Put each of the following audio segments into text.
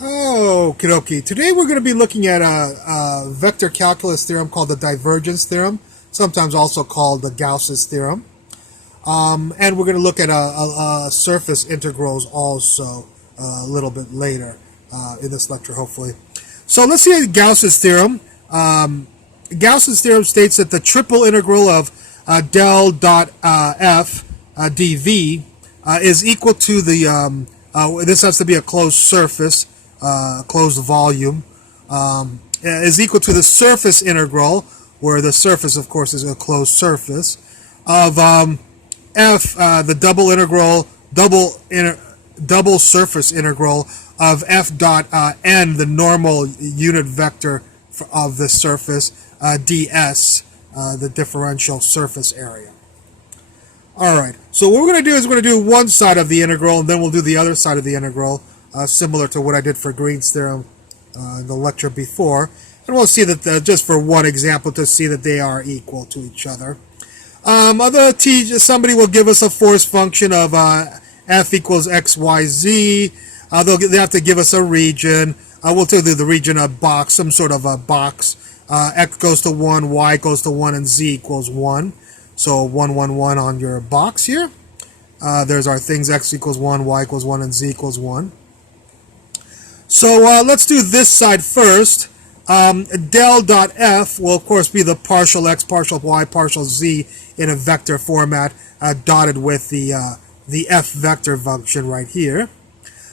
Okie dokie. Today we're going to be looking at a vector calculus theorem called the divergence theorem, sometimes also called the Gauss's theorem. And we're going to look at a surface integrals also a little bit later in this lecture, hopefully. So let's see Gauss's theorem. Gauss's theorem states that the triple integral of del dot f dv is equal to the, this has to be a closed surface, closed volume, is equal to the surface integral, where the surface, of course, is a closed surface, of f, the double surface integral of f dot n, the normal unit vector of the surface, ds, the differential surface area. Alright, so what we're going to do is we're going to do one side of the integral, and then we'll do the other side of the integral, similar to what I did for Green's theorem in the lecture before. And we'll see that, just for one example, to see that they are equal to each other. Somebody will give us a force function of f equals xyz. They have to give us a region. We'll do the region a box, some sort of a box. X goes to 1, y goes to 1, and z equals 1. So 1, 1, 1 on your box here. There's our things, x equals 1, y equals 1, and z equals 1. So let's do this side first. Del dot f will, of course, be the partial x, partial y, partial z in a vector format, dotted with the f vector function right here.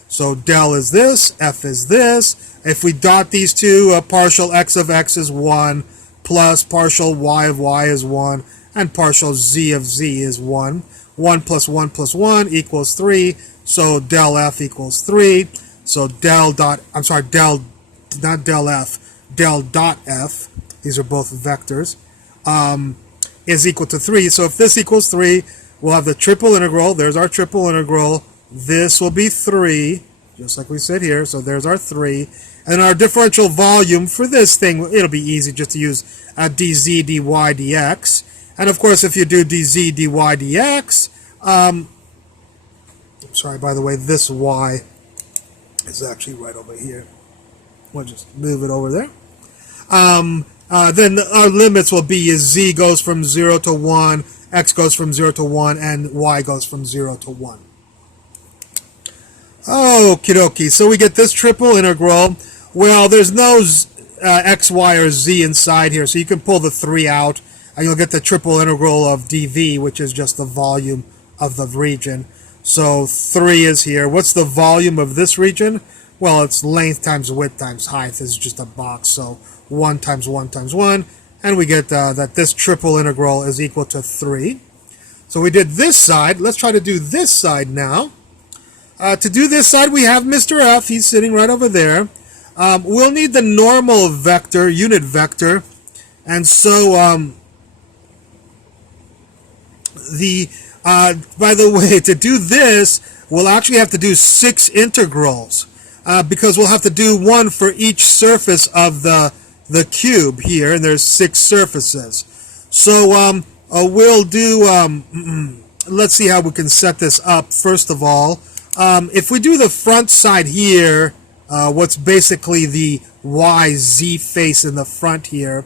So del is this, f is this. If we dot these two, partial x of x is 1, plus partial y of y is 1, and partial z of z is 1. 1 plus 1 plus 1 equals 3, so del f equals 3. So del dot f, these are both vectors, is equal to 3. So if this equals 3, we'll have the triple integral. There's our triple integral. This will be 3, just like we said here. So there's our 3. And our differential volume for this thing, it'll be easy just to use dz, dy, dx. And of course, if you do dz, dy, dx, sorry, by the way, this y is actually right over here. We'll just move it over there. Then our limits will be z goes from 0 to 1, x goes from 0 to 1, and y goes from 0 to 1. Okie dokie, so we get this triple integral. Well, there's no x, y, or z inside here, so you can pull the 3 out, and you'll get the triple integral of dv, which is just the volume of the region. So 3 is here. What's the volume of this region? Well, it's length times width times height. This is just a box, so 1 times 1 times 1, and we get that this triple integral is equal to 3. So we did this side. Let's try to do this side now. To do this side, we have Mr. F. He's sitting right over there. We'll need the normal vector, unit vector, and so by the way, to do this, we'll actually have to do 6 integrals, because we'll have to do one for each surface of the cube here, and there's 6 surfaces. So we'll do, let's see how we can set this up. First of all, if we do the front side here, what's basically the YZ face in the front here,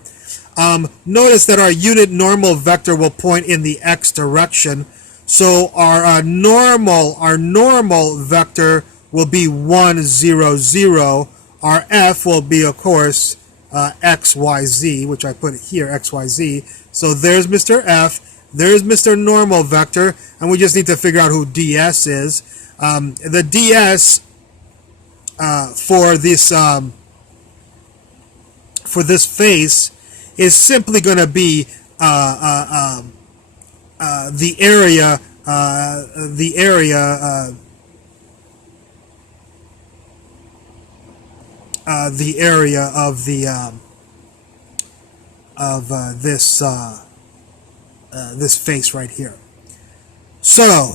notice that our unit normal vector will point in the x direction. So our normal vector will be 1, 0, 0. Our f will be, of course, x, y, z, which I put here, x, y, z. So there's Mr. F. There's Mr. Normal vector, and we just need to figure out who ds is. The ds for this face is simply going to be the area of this face right here. So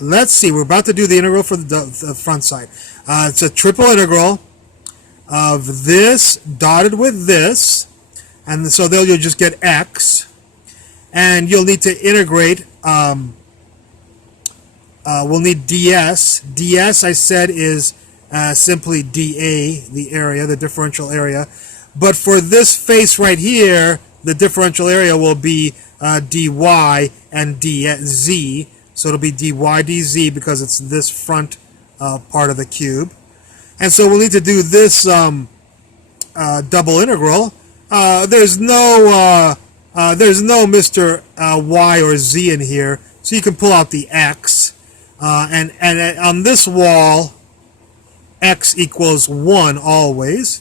let's see. We're about to do the integral for the front side. It's a triple integral of this dotted with this, and so there you'll just get x, and you'll need to integrate. We'll need ds. ds, I said, is simply dA, the area, the differential area. But for this face right here, the differential area will be dy and dz. So it'll be dy dz because it's this front part of the cube. And so we'll need to do this double integral. There's no Mr. Y or Z in here, so you can pull out the X. And on this wall, X equals 1 always.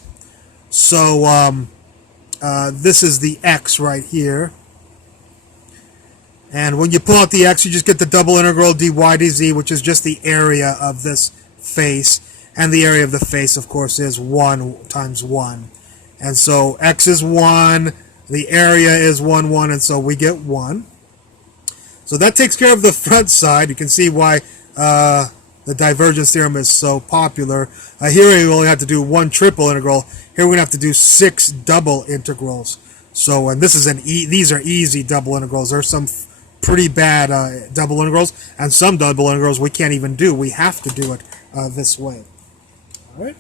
So this is the X right here. And when you pull out the X, you just get the double integral dy dz, which is just the area of this face. And the area of the face, of course, is 1 times 1. And so X is 1, the area is 1, 1, and so we get 1. So that takes care of the front side. You can see why the divergence theorem is so popular. Here we only have to do 1 triple integral. Here we're going to have to do 6 double integrals. So, and this is these are easy double integrals. There's some pretty bad double integrals, and some double integrals we can't even do. We have to do it this way. All right.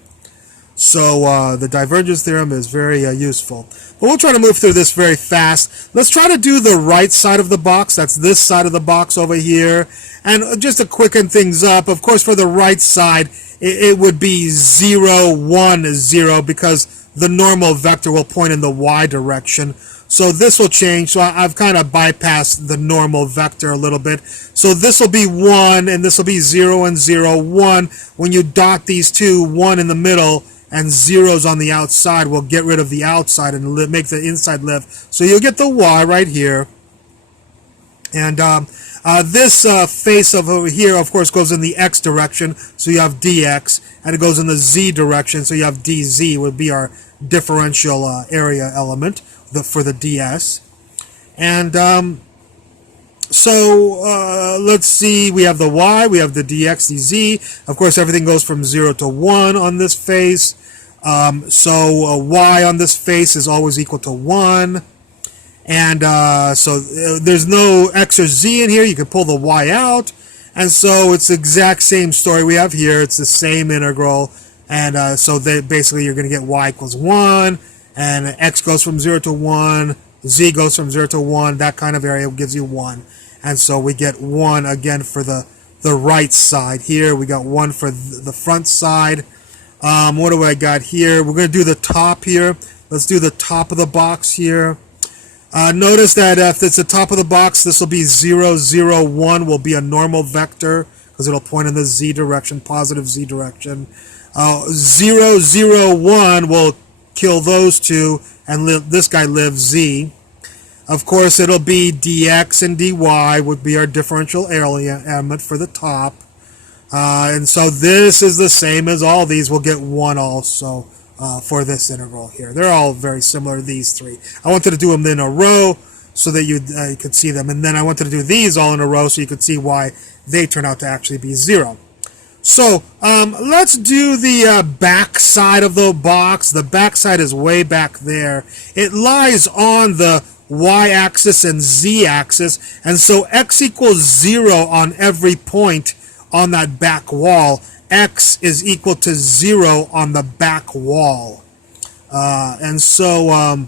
So the divergence theorem is very useful. But we'll try to move through this very fast. Let's try to do the right side of the box. That's this side of the box over here. And just to quicken things up, of course, for the right side, it would be 0, 1, 0, because the normal vector will point in the y direction. So this will change. So I've kind of bypassed the normal vector a little bit. So this will be 1, and this will be 0 and 0, 1. When you dot these two, 1 in the middle and zeros on the outside, will get rid of the outside and make the inside live. So you'll get the y right here. And this face over here, of course, goes in the x direction. So you have dx, and it goes in the z direction. So you have dz would be our differential area element for the ds. And let's see, we have the y, we have the dx, dz. Of course, everything goes from 0 to 1 on this face. So y on this face is always equal to 1. And so there's no x or z in here. You can pull the y out. And so it's the exact same story we have here. It's the same integral. And so basically you're going to get y equals 1. And x goes from 0 to 1. Z goes from 0 to 1. That kind of area gives you 1. And so we get 1 again for the right side here. We got 1 for the front side. What do I got here? We're going to do the top here. Let's do the top of the box here. Notice that if it's the top of the box, this will be 0, 0, 1 will be a normal vector because it'll point in the z direction, positive z direction. 0, 0, 1 will kill those two, and this guy lives z. Of course, it'll be dx and dy would be our differential area element for the top. And so this is the same as all these. We'll get 1 also for this integral here. They're all very similar to these three. I wanted to do them in a row so that you could see them. And then I wanted to do these all in a row so you could see why they turn out to actually be 0. So let's do the back side of the box. The back side is way back there. It lies on the y-axis and z-axis. And so x equals 0 on every point on that back wall. X is equal to 0 on the back wall. And so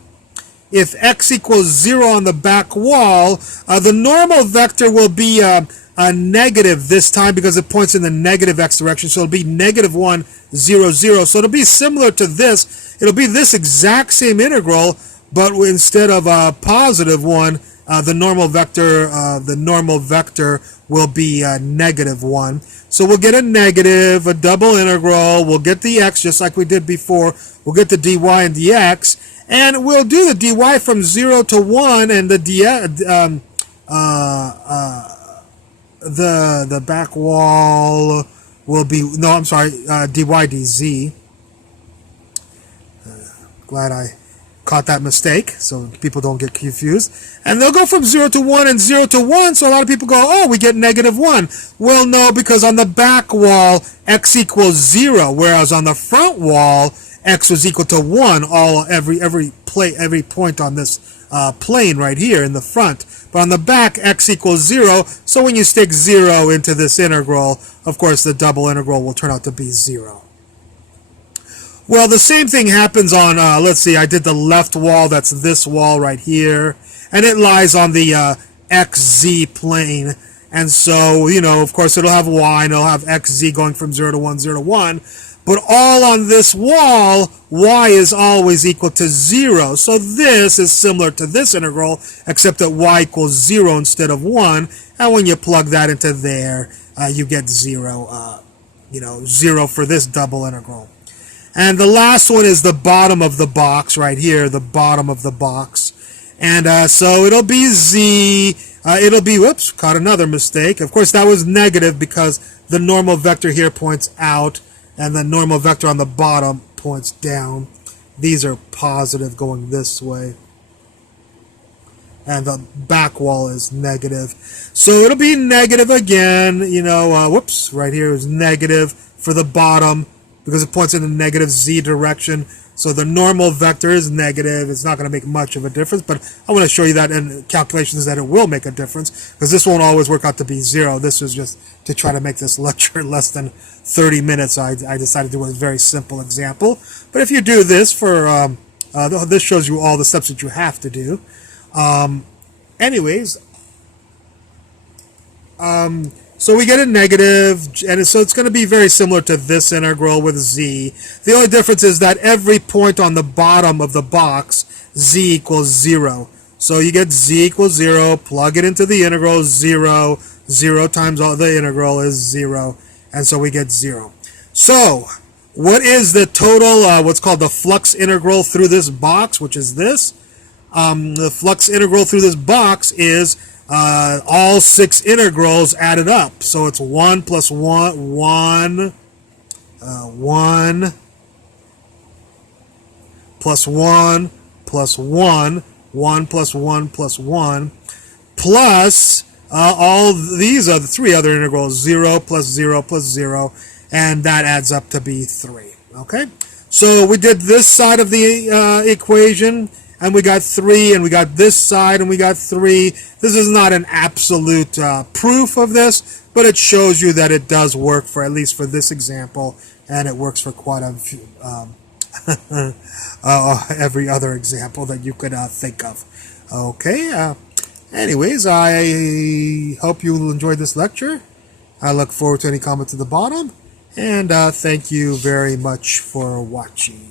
if x equals 0 on the back wall, the normal vector will be a negative this time because it points in the negative x direction. So it'll be negative 1, 0, 0. So it'll be similar to this. It'll be this exact same integral, but instead of a positive 1, the normal vector will be negative 1. So we'll get a negative, a double integral. We'll get the x just like we did before. We'll get the dy and dx. And we'll do the dy from 0 to 1, and the back wall will be, no, I'm sorry, dy dz. Glad I caught that mistake so people don't get confused. And they'll go from 0 to 1 and 0 to 1, so a lot of people go, oh, we get negative 1. Well, no, because on the back wall, x equals 0, whereas on the front wall, x was equal to 1, every point on this plane right here in the front. But on the back, x equals 0, so when you stick 0 into this integral, of course, the double integral will turn out to be 0. Well, the same thing happens on, let's see, I did the left wall, that's this wall right here, and it lies on the xz plane. And so, you know, of course, it'll have y, and it'll have xz going from 0 to 1, 0 to 1. But all on this wall, y is always equal to 0. So this is similar to this integral, except that y equals 0 instead of 1. And when you plug that into there, you get 0, 0 for this double integral. And the last one is the bottom of the box right here, the bottom of the box. And so it'll be z, it'll be, whoops, caught another mistake. Of course, that was negative because the normal vector here points out, and the normal vector on the bottom points down. These are positive going this way. And the back wall is negative. So it'll be negative again, whoops, right here is negative for the bottom, because it points in the negative z direction. So the normal vector is negative. It's not going to make much of a difference, but I want to show you that in calculations that it will make a difference, because this won't always work out to be 0. This is just to try to make this lecture less than 30 minutes. I decided to do a very simple example. But if you do this for, this shows you all the steps that you have to do. So we get a negative, and so it's going to be very similar to this integral with z. The only difference is that every point on the bottom of the box, z equals 0. So you get z equals 0, plug it into the integral, 0. 0 times all the integral is 0, and so we get 0. So what is the total, what's called the flux integral through this box, which is this? The flux integral through this box is all 6 integrals added up. So it's 1 plus 1, 1 plus 1 plus 1, 1 plus 1 plus 1, plus all these are the 3 other integrals, 0 plus 0 plus 0, and that adds up to be 3. Okay? So we did this side of the equation, and we got 3, and we got this side, and we got 3. This is not an absolute proof of this, but it shows you that it does work, for at least for this example, and it works for quite a few, every other example that you could think of. Okay, anyways, I hope you enjoyed this lecture. I look forward to any comments at the bottom, and thank you very much for watching.